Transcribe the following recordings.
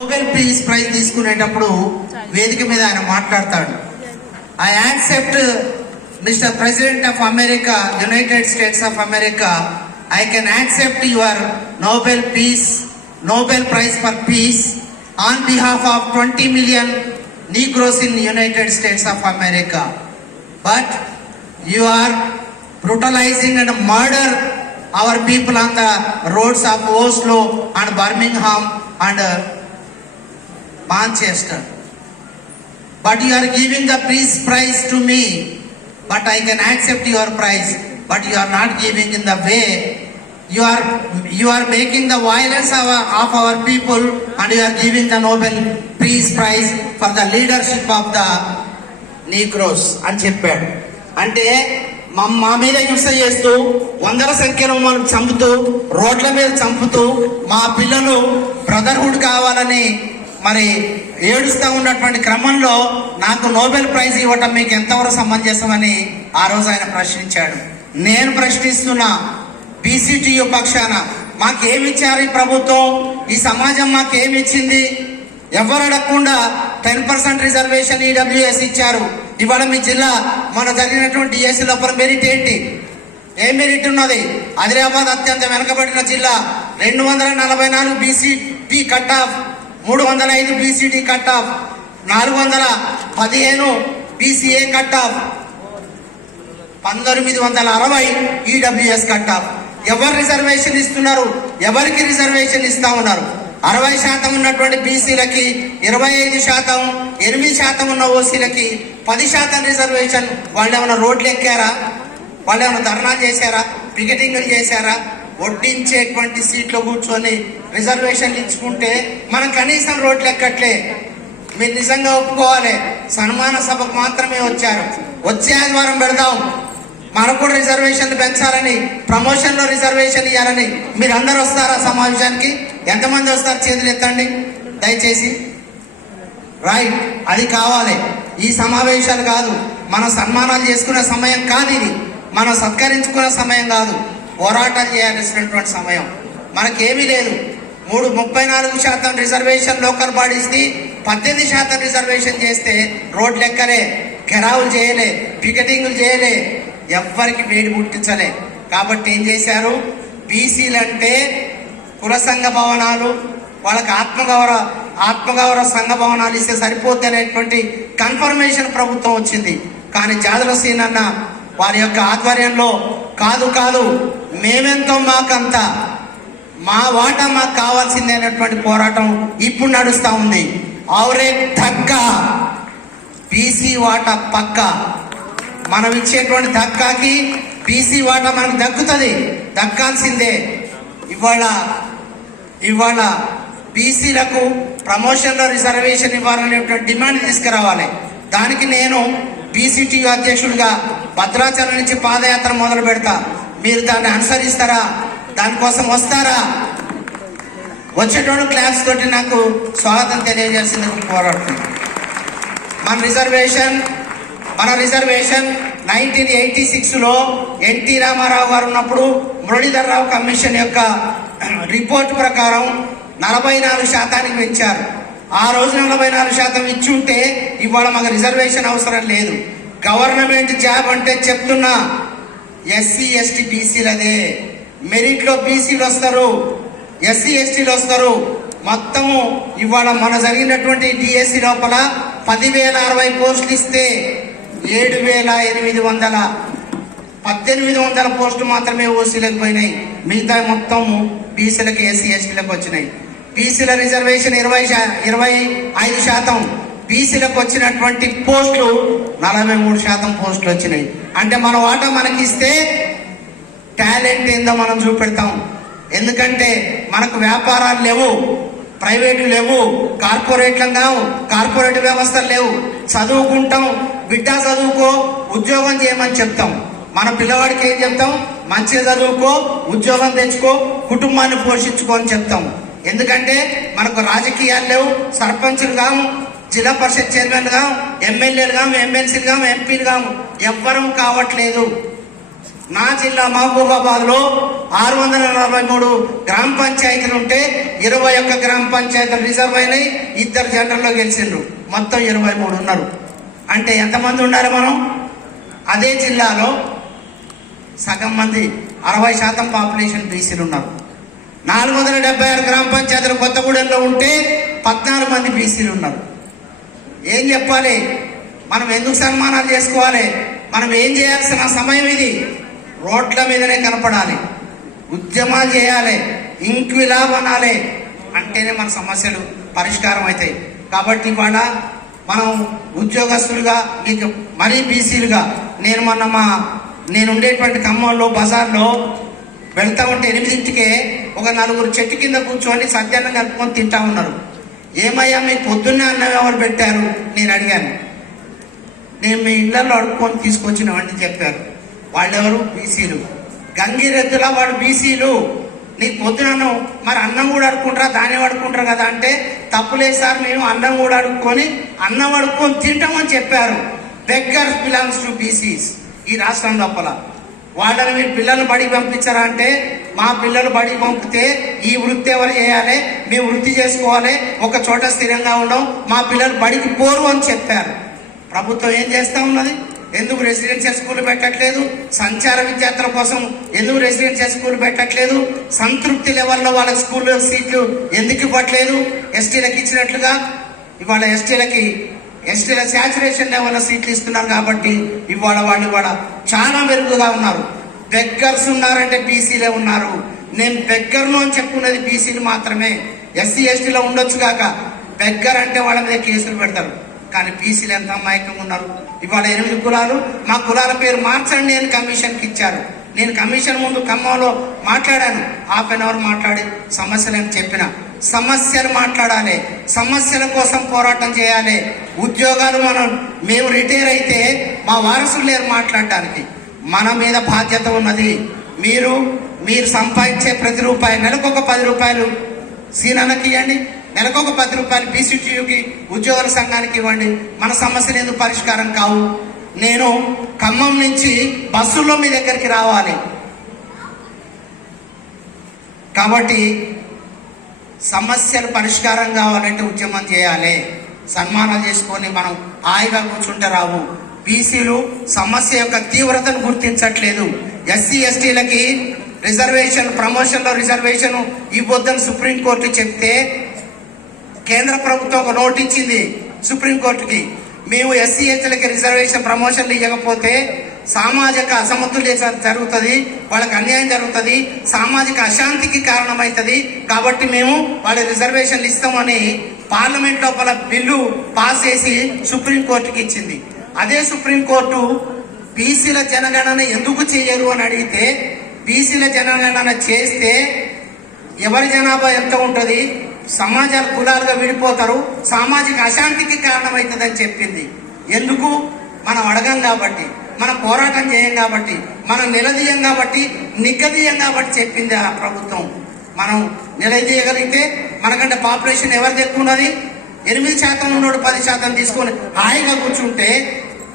Nobel peace prize తీసుకునేటప్పుడు వేదిక మీద ఆయన మాట్లాడతాడు. I accept mister president of America United States of America I can accept your Nobel peace Nobel prize for peace on behalf of twenty million negroes in United States of America but are brutalizing and murder our people on the roads of Oslo and Birmingham and uh, Manchester but you are giving the peace prize to me but I can accept your prize but you are not giving in the way you are you are making the violence of our people and you are giving the Nobel peace prize for the leadership of the negroes అని చెప్పాడు. అంటే మా మా మీద హింస చేస్తూ వందల సంఖ్యలో మనం చంపుతూ రోడ్ల మీద చంపుతూ మా పిల్లలు బ్రదర్హుడ్ కావాలని మరి ఏడుస్తూ ఉన్నటువంటి క్రమంలో నాకు నోబెల్ ప్రైజ్ ఇవ్వటం మీకు ఎంతవరకు సమంజసమని ఆ రోజు ఆయన ప్రశ్నించాడు. నేను ప్రశ్నిస్తున్నా బీసీటీయు పక్షాన మాకేమిచ్చారు ఈ ప్రభుత్వం? ఈ సమాజం మాకేమి ఇచ్చింది? ఎవరు అడగకుండా టెన్ పర్సెంట్ రిజర్వేషన్ ఈడబ్ల్యూఎస్ ఇచ్చారు. ఇవాళ మీ జిల్లా మన జరిగినటువంటి డిఎస్సీ లోపల మెరిట్ ఏంటి? ఏ మెరిట్ ఉన్నది? ఆదిలాబాద్ అత్యంత వెనుకబడిన జిల్లా రెండు వందల నలభై నాలుగు బీసీటీ కట్ ఆఫ్ మూడు వందల ఐదు బీసీడీ కట్ ఆఫ్ నాలుగు వందల పదిహేను బీసీఏ కట్ ఆఫ్ పంతొమ్మిది వందల అరవై ఈడబ్ల్యూఎస్ కట్ ఆఫ్ ఎవరు రిజర్వేషన్ ఇస్తున్నారు? ఎవరికి రిజర్వేషన్ ఇస్తా ఉన్నారు? అరవై శాతం ఉన్నటువంటి బీసీలకి ఇరవై ఐదు శాతం ఎనిమిది శాతం ఉన్న ఓసీలకి పది శాతం రిజర్వేషన్ వాళ్ళు ఏమైనా రోడ్లు ఎక్కారా? వాళ్ళు ఏమైనా ధర్నాలు చేశారా? పికెటింగ్లు చేశారా? వడ్డించేటువంటి సీట్లో కూర్చొని రిజర్వేషన్లు ఇచ్చుకుంటే మనం కనీసం రోడ్లు ఎక్కట్లే. మీరు నిజంగా ఒప్పుకోవాలి. సన్మాన సభకు మాత్రమే వచ్చారు. వచ్చే ఆదివారం పెడదాం. మనకు కూడా రిజర్వేషన్లు పెంచాలని ప్రమోషన్లో రిజర్వేషన్ ఇవ్వాలని మీరు అందరు వస్తారా సమావేశానికి? ఎంతమంది వస్తారు చేతులు ఎత్తండి. దయచేసి. రైట్ అది కావాలి. ఈ సమావేశాలు కాదు. మనం సన్మానాలు చేసుకునే సమయం కాదు ఇది మనం సత్కరించుకునే సమయం కాదు. పోరాటం చేయాల్సినటువంటి సమయం. మనకేమీ లేదు. మూడు ముప్పై నాలుగు శాతం రిజర్వేషన్ లోకల్ బాడీస్ది పద్దెనిమిది శాతం రిజర్వేషన్ చేస్తే రోడ్లు ఎక్కలే ఘెరావులు చేయలే పికెటింగ్లు చేయలే ఎవ్వరికి వేడి పుట్టించలే. కాబట్టి ఏం చేశారు? బీసీలు అంటే కుల సంఘ భవనాలు వాళ్ళకి ఆత్మగౌరవ ఆత్మగౌరవ సంఘ భవనాలు ఇస్తే సరిపోద్ది అనేటువంటి కన్ఫర్మేషన్ ప్రభుత్వం వచ్చింది. కానీ జాదుల అన్న వారి యొక్క ఆధ్వర్యంలో కాదు కాదు. మేమెంతో మాకంత. మా వాటా మాకు కావాల్సిందే అనేటువంటి పోరాటం ఇప్పుడు నడుస్తూ ఉంది. ఆవరే తగ్గ బీసీ వాటా పక్క. మనం ఇచ్చేటువంటి దక్కాకి బీసీ వాటా మనకు దక్కుతుంది. దక్కాల్సిందే. ఇవాళ ఇవాళ బీసీలకు ప్రమోషన్లో రిజర్వేషన్ ఇవ్వాలనేటువంటి డిమాండ్ తీసుకురావాలి. దానికి నేను బీసీటీ అధ్యక్షుడిగా భద్రాచలం నుంచి పాదయాత్ర మొదలు పెడతా. మీరు దాన్ని అనుసరిస్తారా? దానికోసం వస్తారా? వచ్చేటోడు క్లాస్ తోటి నాకు స్వాగతం తెలియజేసింది పోరాడుతున్నాను. మన రిజర్వేషన్ మన రిజర్వేషన్ నైన్టీన్ ఎయిటీ సిక్స్లో ఎన్టీ రామారావు గారు ఉన్నప్పుడు మురళీధరరావు కమిషన్ యొక్క రిపోర్ట్ ప్రకారం నలభై నాలుగు శాతానికి పెంచారు. ఆ రోజు నలభై నాలుగు శాతం ఇచ్చుంటే ఇవాళ మాకు రిజర్వేషన్ అవసరం లేదు. గవర్నమెంట్ జాబ్ అంటే చెప్తున్నా. ఎస్సీ ఎస్టీ బీసీలదే మెరిట్లో బీసీలు వస్తారు ఎస్సీ ఎస్టీలు వస్తారు. మొత్తము ఇవాళ మన జరిగినటువంటి డిఎస్సి లోపల పదివేల అరవై పోస్టులు ఇస్తే ఏడు వేల ఎనిమిది వందల పద్దెనిమిది వందల పోస్టులు మాత్రమే ఓసీలకు పోయినాయి. మిగతా మొత్తం బీసీలకు ఎస్సీ ఎస్టీలకు వచ్చినాయి. బీసీల రిజర్వేషన్ ఇరవై శా- ఇరవై ఐదు శాతం. బీసీలకు వచ్చినటువంటి పోస్టులు నలభై మూడు శాతం పోస్టులు వచ్చినాయి. అంటే మన వాటా మనకి ఇస్తే టాలెంట్ ఏందో మనం చూపెడతాం. ఎందుకంటే మనకు వ్యాపారాలు లేవు ప్రైవేట్లు లేవు కార్పొరేట్లం కావు కార్పొరేట్ వ్యవస్థలు లేవు. చదువుకుంటాం బిడ్డ చదువుకో ఉద్యోగం చేయమని చెప్తాం. మన పిల్లవాడికి ఏం చెప్తాం? మంచిగా చదువుకో ఉద్యోగం తెచ్చుకో కుటుంబాన్ని పోషించుకో అని చెప్తాం. ఎందుకంటే మనకు రాజకీయాలు లేవు సర్పంచులు కాము జిల్లా పరిషత్ చైర్మన్ కాము ఎమ్మెల్యేలు కాము ఎమ్మెల్సీలు కాము ఎంపీలు కాము ఎవ్వరం కావట్లేదు. నా జిల్లా మహబూబాబాద్లో ఆరు వందల నలభై మూడు గ్రామ పంచాయతీలు ఉంటే ఇరవై ఒక్క గ్రామ పంచాయతీలు రిజర్వ్ అయినాయి. ఇద్దరు జనరల్లో గెలిచిండ్రు. మొత్తం ఇరవై మూడు ఉన్నారు. అంటే ఎంతమంది ఉండాలి మనం? అదే జిల్లాలో సగం మంది అరవై శాతం పాపులేషన్ బీసీలు ఉన్నారు. నాలుగు వందల డెబ్బై ఆరు గ్రామ పంచాయతీలు కొత్తగూడెంలో ఉంటే పద్నాలుగు మంది బీసీలు ఉన్నారు. ఏం చెప్పాలి? మనం ఎందుకు సన్మానాలు చేసుకోవాలి? మనం ఏం చేయాల్సిన సమయం ఇది? రోడ్ల మీదనే కనపడాలి. ఉద్యమాలు చేయాలి. ఇంక్విలాబ్ అనాలి. అంటేనే మన సమస్యలు పరిష్కారం అవుతాయి. కాబట్టి ఇవాళ మనం ఉద్యోగస్తులుగా మీకు మరీ బీసీలుగా నేను మొన్న మా నేను ఉండేటువంటి ఖమ్మంలో బజార్లో వెళ్తా ఉంటే ఎనిమిదింటికే ఒక నలుగురు చెట్టు కింద కూర్చొని సద్యాన్నం కలుపుకొని తింటా ఉన్నారు. ఏమయ్యా మీకు పొద్దున్నే అన్నం ఎవరు పెట్టారు? నేను అడిగాను. నేను మీ ఇళ్ళలో అడుక్కొని తీసుకొచ్చినవని చెప్పారు. వాళ్ళెవరు? బీసీలు. గంగిరెద్దుల వాడు బీసీలు. నీకు పొద్దునను మరి అన్నం కూడా అడుక్కుంటారా? ధాన్యం అడుక్కుంటారు కదా అంటే తప్పులే సార్ మేము అన్నం కూడా అడుక్కొని అన్నం అడుక్కొని తింటామని చెప్పారు. బెగ్గర్స్ బిలాంగ్స్ టు బీసీస్ ఈ రాష్ట్రం లోపల. వాళ్ళని మీరు పిల్లలు బడికి పంపించారా అంటే మా పిల్లలు బడికి పంపితే ఈ వృత్తి ఎవరు చేయాలి? మేము వృత్తి చేసుకోవాలి. ఒక చోట స్థిరంగా ఉండం. మా పిల్లలు బడికి పోరు అని చెప్పారు. ప్రభుత్వం ఏం చేస్తూ ఉన్నది? ఎందుకు రెసిడెన్షియల్ స్కూల్ పెట్టట్లేదు? సంచార విద్యార్థుల కోసం ఎందుకు రెసిడెన్షియల్ స్కూల్ పెట్టట్లేదు? సంతృప్తి లెవెల్లో వాళ్ళ స్కూల్లో సీట్లు ఎందుకు ఇవ్వట్లేదు? ఎస్టీలకు ఇచ్చినట్లుగా ఇవాళ ఎస్టీలకి ఎస్టీల శాచురేషన్ లెవెల్లో సీట్లు ఇస్తున్నారు కాబట్టి ఇవాళ వాళ్ళు ఇవాళ చాలా మెరుగుగా ఉన్నారు. బెగ్గర్స్ ఉన్నారంటే బీసీలే ఉన్నారు. నేను బెగ్గర్ను అని చెప్పుకున్నది బీసీలు మాత్రమే. ఎస్సీ ఎస్టీలో ఉండొచ్చు కాక బెగ్గర్ అంటే వాళ్ళ మీద కేసులు పెడతారు. కానీ బీసీలు ఎంత అమాయకంగా ఉన్నారు? ఇవాళ ఎనిమిది కులాలు మా కులాల పేరు మార్చండి అని కమిషన్కి ఇచ్చారు. నేను కమిషన్ ముందు ఖమ్మంలో మాట్లాడాను. హాఫ్ అన్ అవర్ మాట్లాడి సమస్యలను చెప్పిన. సమస్యలు మాట్లాడాలి. సమస్యల కోసం పోరాటం చేయాలి. ఉద్యోగాలు మనం మేము రిటైర్ అయితే మా వారసులు లేరు మాట్లాడటానికి. మన మీద బాధ్యత ఉన్నది. మీరు మీరు సంపాదించే ప్రతి రూపాయి నెలకొక పది రూపాయలు సీనన్నకి ఇవ్వండి నెలకొక పది రూపాయలు బీసీటీయూకి ఉద్యోగుల సంఘానికి ఇవ్వండి. మన సమస్యలు ఎందుకు పరిష్కారం కావు. నేను ఖమ్మం నుంచి బస్సుల్లో మీ దగ్గరికి రావాలి. కాబట్టి సమస్యలు పరిష్కారం కావాలంటే ఉద్యమం చేయాలి. సన్మానాలు చేసుకొని మనం హాయిగా కూర్చుంటే రావు. బీసీలు సమస్య యొక్క తీవ్రతను గుర్తించట్లేదు. ఎస్సీ ఎస్టీలకి రిజర్వేషన్ ప్రమోషన్లో రిజర్వేషన్ ఇవ్వద్దని సుప్రీంకోర్టు చెప్తే కేంద్ర ప్రభుత్వం ఒక నోట్ ఇచ్చింది సుప్రీంకోర్టుకి. మేము ఎస్సీ ఎస్టీలకి రిజర్వేషన్ ప్రమోషన్లు ఇవ్వకపోతే సామాజిక అసమతుల్యత జరుగుతుంది వాళ్ళకి అన్యాయం జరుగుతుంది సామాజిక అశాంతికి కారణమవుతుంది కాబట్టి మేము వాళ్ళ రిజర్వేషన్లు ఇస్తామని పార్లమెంట్ లోపల బిల్లు పాస్ చేసి సుప్రీంకోర్టుకి ఇచ్చింది. అదే సుప్రీంకోర్టు బీసీల జనగణన ఎందుకు చేయరు అని అడిగితే బీసీల జనగణన చేస్తే ఎవరి జనాభా ఎంత ఉంటుంది? సమాజాలు కులాలుగా విడిపోతారు సామాజిక అశాంతికి కారణమవుతుందని చెప్పింది. ఎందుకు? మనం అడగం కాబట్టి మనం పోరాటం చేయం కాబట్టి మనం నిలదీయం కాబట్టి నిగ్గదీయం కాబట్టి చెప్పింది ఆ ప్రభుత్వం. మనం నిలదీయగలిగితే మనకంటే పాపులేషన్ ఎవరిది ఎక్కువ ఉన్నది? ఎనిమిది శాతం ఉన్నోడు పది శాతం తీసుకొని హాయిగా కూర్చుంటే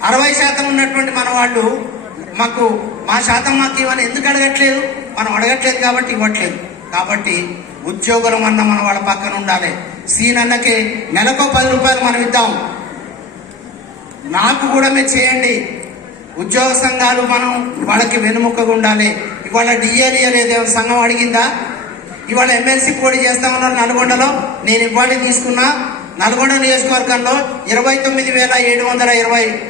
అరవై శాతం ఉన్నటువంటి మన వాళ్ళు మాకు మా శాతం మాకు ఇవ్వని ఎందుకు అడగట్లేదు? మనం అడగట్లేదు కాబట్టి ఇవ్వట్లేదు. కాబట్టి ఉద్యోగులు అన్న మన వాళ్ళ పక్కన ఉండాలి. సీనన్నకి నెలకు పది రూపాయలు మనం ఇద్దాం. నాకు కూడా మీరు చేయండి. ఉద్యోగ సంఘాలు మనం వాళ్ళకి వెనుముక్కగా ఉండాలి. ఇవాళ డిఏలు ఇవ్వలేదు సంఘం అడిగిందా? ఇవాళ ఎమ్మెల్సీ పోటీ చేస్తామన్నారు నల్గొండలో. నేను ఇవాళ తీసుకున్నా. నల్గొండ నియోజకవర్గంలో ఇరవై తొమ్మిది వేల ఏడు వందల ఇరవై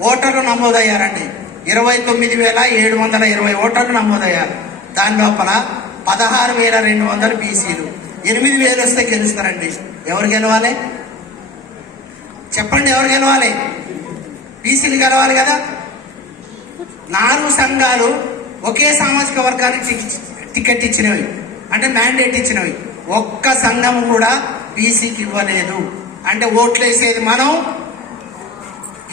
ఓటర్లు నమోదయ్యారండి. ఇరవై తొమ్మిది వేల ఏడు వందల ఇరవై ఓటర్లు నమోదయ్యారు. దాని లోపల పదహారు వేల రెండు వందలు బీసీలు ఎనిమిది వేలు వస్తే గెలుస్తారండి. ఎవరు గెలవాలి? చెప్పండి ఎవరు గెలవాలి? బీసీలు గెలవాలి కదా? నాలుగు సంఘాలు ఒకే సామాజిక వర్గానికి టికెట్ ఇచ్చినవి. అంటే మ్యాండేట్ ఇచ్చినవి. ఒక్క సంఘం కూడా బీసీకి ఇవ్వలేదు. అంటే ఓట్లు వేసేది మనం.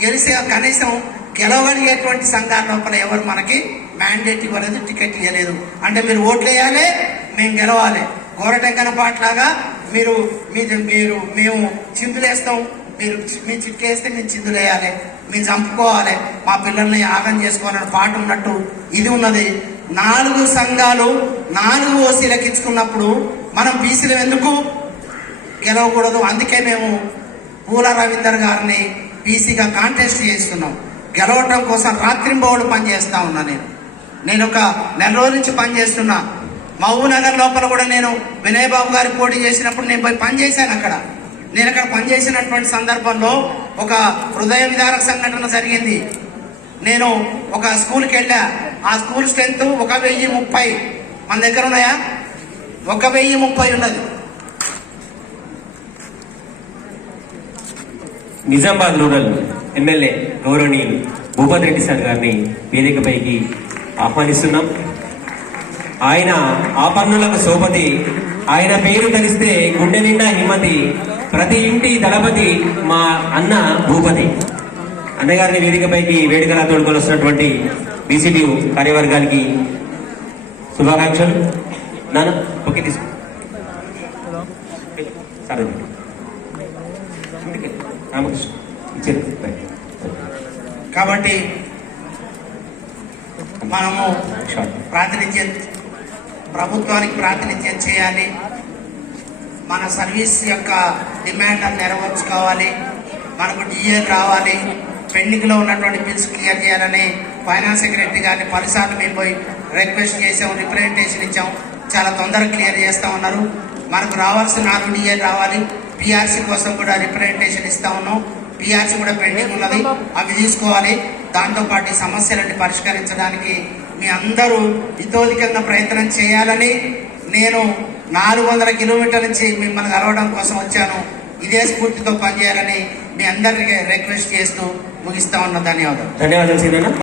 గెలిసే కనీసం గెలవగలిగేటువంటి సంఘాల లోపల ఎవరు మనకి మ్యాండేట్ ఇవ్వలేదు టికెట్ ఇవ్వలేదు అంటే మీరు ఓట్లు వేయాలి మేము గెలవాలి. గోరటెంకన పాటలాగా మీరు మీది మీరు మేము చిందులేస్తాం. మీరు మీ చిట్కేస్తే మేము చిందులేయాలి. మీరు చంపుకోవాలి. మా పిల్లల్ని యాగం చేసుకోవాలని పాట ఉన్నట్టు ఇది ఉన్నది. నాలుగు సంఘాలు నాలుగు ఓసీలకు ఇచ్చుకున్నప్పుడు మనం బీసీలు ఎందుకు? గెలవకూడదు. అందుకే మేము పూల రవీందర్ గారిని బీసీగా కాంటెస్ట్ చేస్తున్నాం. గెలవటం కోసం రాత్రింబవడు పనిచేస్తూ ఉన్నా నేను. నేను ఒక నెల రోజుల నుంచి పనిచేస్తున్నా. మహబూబ్ నగర్ లోపల కూడా నేను వినయ్ బాబు గారి పోటీ చేసినప్పుడు నేను పోయి పని చేశాను అక్కడ. నేను అక్కడ పనిచేసినటువంటి సందర్భంలో ఒక హృదయ విదారక సంఘటన జరిగింది. నేను ఒక స్కూల్కి వెళ్ళా. ఆ స్కూల్ స్ట్రెంత్ ఒక వెయ్యి ముప్పై. మన దగ్గర ఉన్నాయా? ఒక వెయ్యి ముప్పై ఉన్నది. నిజామాబాద్ రూరల్ ఎమ్మెల్యే గౌరవనీయులు భూపతి రెడ్డి సార్ గారిని వేదికపైకి ఆహ్వానిస్తున్నాం. ఆయన ఆపన్నులకు సోపతి ఆయన పేరు తెలిస్తే గుండె నిండా హిమ్మతి ప్రతి ఇంటి దళపతి మా అన్న భూపతి. అన్నగారిని వేదికపైకి వేడుకలా తోడుకొని వస్తున్నటువంటి బీసీటీ కార్యవర్గానికి శుభాకాంక్షలు. నాన్న ఓకే తీసుకో. సరే రామకృష్ణ కాబట్టి మనము ప్రాతినిధ్యం ప్రభుత్వానికి ప్రాతినిధ్యం చేయాలి. మన సర్వీస్ యొక్క డిమాండ్ నెరవేర్చుకోవాలి. మనకు డిఏ రావాలి. పెండింగ్లో ఉన్నటువంటి బిల్స్ క్లియర్ చేయాలని ఫైనాన్స్ సెక్రటరీ గారిని పలుసార్లు మేము పోయి రిక్వెస్ట్ చేసాం రిప్రజెంటేషన్ ఇచ్చాం చాలా తొందరగా క్లియర్ చేస్తూ ఉన్నారు. మనకు రావాల్సిన నాలుగు డిఏ రావాలి. పిఆర్సీ కోసం కూడా రిప్రజెంటేషన్ ఇస్తా ఉన్నాం. పిఆర్సీ కూడా పెండింగ్ ఉన్నది. అవి తీసుకోవాలి దాంతోపాటు ఈ సమస్యలన్నీ పరిష్కరించడానికి మీ అందరూ ఇతోధికంగా ప్రయత్నం చేయాలని నేను నాలుగు వందల కిలోమీటర్ల నుంచి మిమ్మల్ని కలవడం కోసం వచ్చాను. ఇదే స్ఫూర్తితో పనిచేయాలని మీ అందరికీ రిక్వెస్ట్ చేస్తూ ముగిస్తా ఉన్న ధన్యవాదాలు. ధన్యవాదాలు